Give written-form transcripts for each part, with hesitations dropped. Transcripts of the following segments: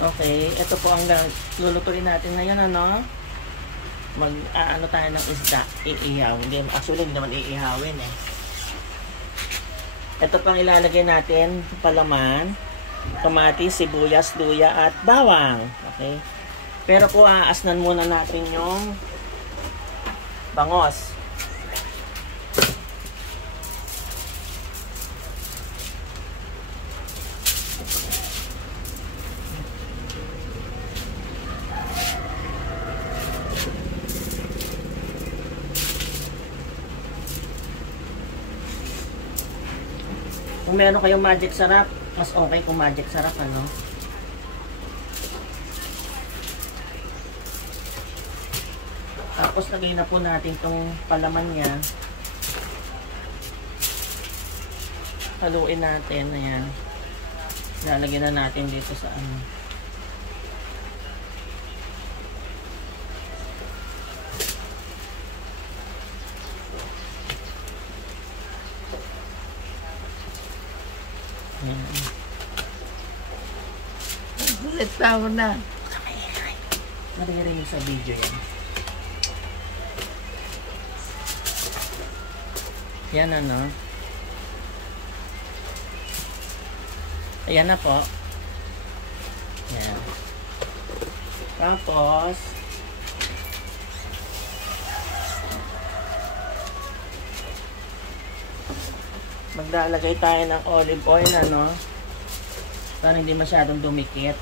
Okay, ito po ang lulutuin natin ngayon, ano? Mag-ano tayo ng isda, iihaw. Actually, hindi naman iihawin eh. Ito pang ilalagay natin, palaman, kamatis, sibuyas, luya, at bawang. Okay? Pero po, aasnan muna natin yung bangos. Kung meron kayong magic sarap, mas okay kung magic sarap, ano? Tapos lagay na po natin itong palaman niya. Haluin natin, ayan. Lalagyan na natin dito sa ano. Ulit pa ako na. Maririnig sa video yan. Yan ano. Ayan na po. Yan. Tapos maglalagay tayo ng olive oil, ano, para hindi masyadong dumikit.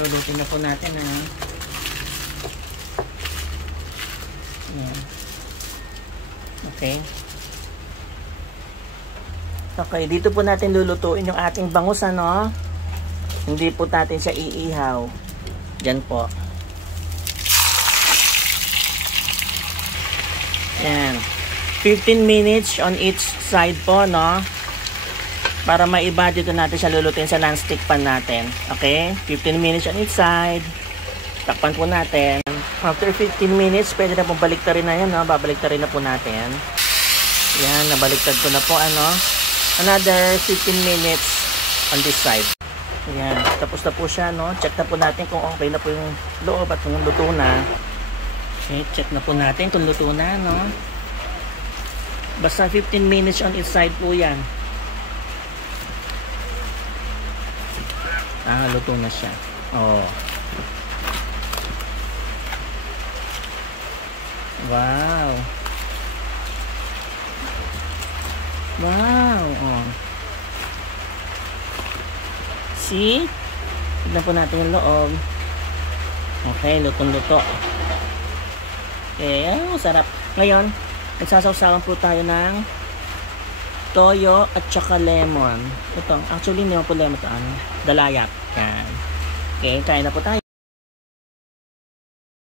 Lulutin na po natin, ha. Ayan. Okay. Okay, dito po natin lulutuin yung ating bangus, ano. Hindi po natin siya iihaw. Diyan po. Ayan. 15 minutes on each side po, no. Para maiba, dito natin siya lulutuin sa non-stick pan natin. Okay? 15 minutes on each side. Takpan po natin. After 15 minutes, pwede na pong baliktarin na yan, no? Babaliktarin na po natin. Yan, nabaliktad ko na po, ano. Another 15 minutes on this side. Yan, tapos na po siya, no. Check na po natin kung okay na po yung loob at kung luto na. Okay, check na po natin kung luto na, no. Basta 15 minutes on each side po yan. Luto na siya. Oh. Wow. Wow. Oh. See? Tignan po natin yung loob. Okay, lutong-luto. Okay, sarap. Ngayon, nagsasawsawan po tayo ng toyo at saka lemon. Ito, actually hindi naman po lemon ito, ano, dalayat. Yan. Okay, kain na po tayo.